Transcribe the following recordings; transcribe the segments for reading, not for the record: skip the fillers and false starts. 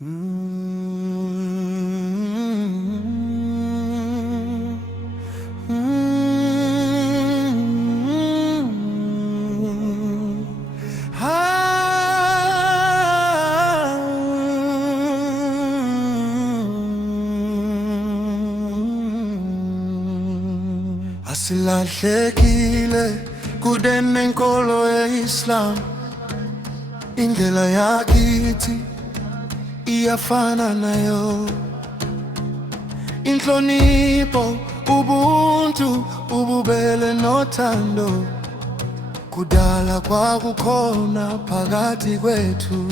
Asilahlekile kunenkolo ye-Islam, indlela yakithi iyafana nayo. Inhlonipho, ubuntu, ububele nothando kudala kwakukhona phakathi kwethu.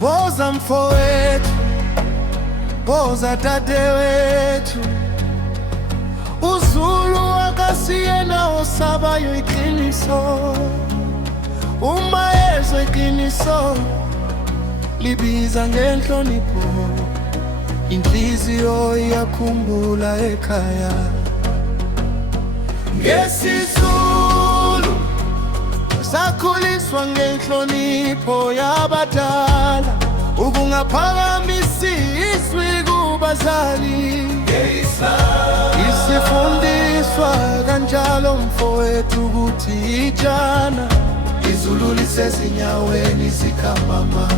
Woza mfowethu, woza dadewethu, uZulu akasiyena osabayo iqiniso. Uma ezwe iqiniso libiza ngenhlonipho, inhliziyo iyakhumbula ekhaya. NgesiZulu sakhuliswa ngenhlonipho yabadala, ukungaphakamisi iswi kubazali. Isifundiswa kanjalo mfowethu ukuthi ijana iZulu lisezinyaweni zikhamama.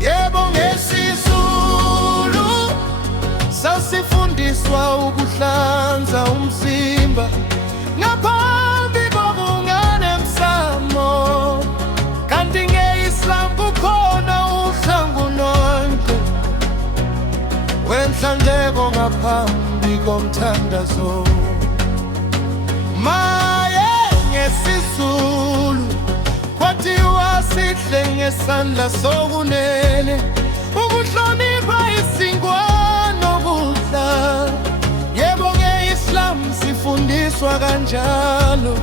Yebo, ngesiZulu sasifundiswa ukuhlanza umzimba ngaphambi kokungena emsamo, kanti nge-Islam kukhona uhlangu nonke wenhlanzeko ngaphambi komthandazo. Maye ngesiZulu kwathiwa sihle ngesandla sokunene, ukuhlonipha isinkwa nokudla. Yebo, nge-Islam sifundiswa kanjalo,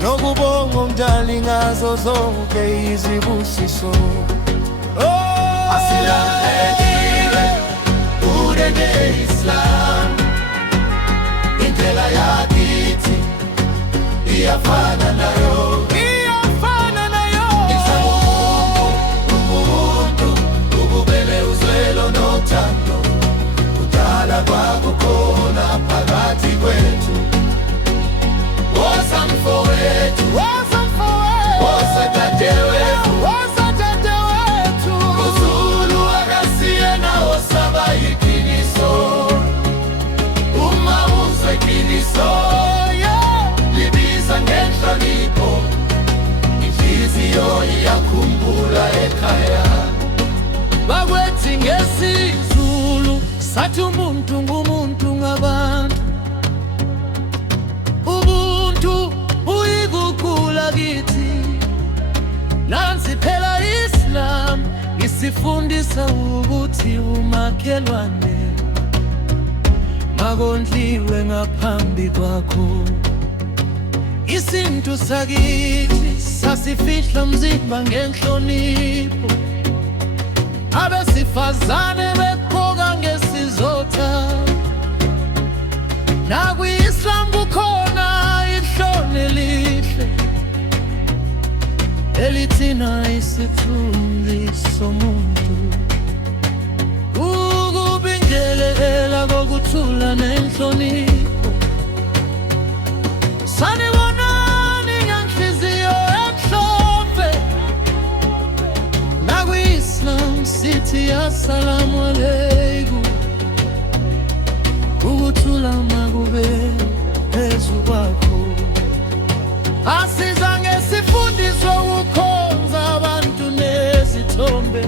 nokubonga umdali ngazo zonke izibusiso. Asilahlekile kune-Islam, indlela yakithi iyafana nayo. Ubuntu, ububele, uzwelo nothando kudala kwakukhona phakathi kwethu. Woza mfowethu, woza dadewethu, uZulu akasiyena osaba iqiniso. Uma uzwe iqiniso libiza ngenhlonipho, inhliziyo iyakhumbula ekhaya. Bakwethi ngesiZulu sathi umuntu ngumuntu ngabantu, ubuntu uyikukhula kithi. Nansi phela Islam isifundisa ukuthi umakhelwane makondliwe ngaphambi kwakho. Isintu sakithi sasifihla mzimba ngenhlonipho, abesifazane begqoka ngesizotha. Nakwi-Islam kukhona ihloni elihle elithina isithunzi somuntu, ukubingelela kokuthula nenhlonipho. Sanibonani ngenhliziyo emhlophe, nakwi-Islam sithi assalamu alaikum, ukuthula makube phezu kwakho. Asizange sifundiswe ukukhonza abantu nezithombe,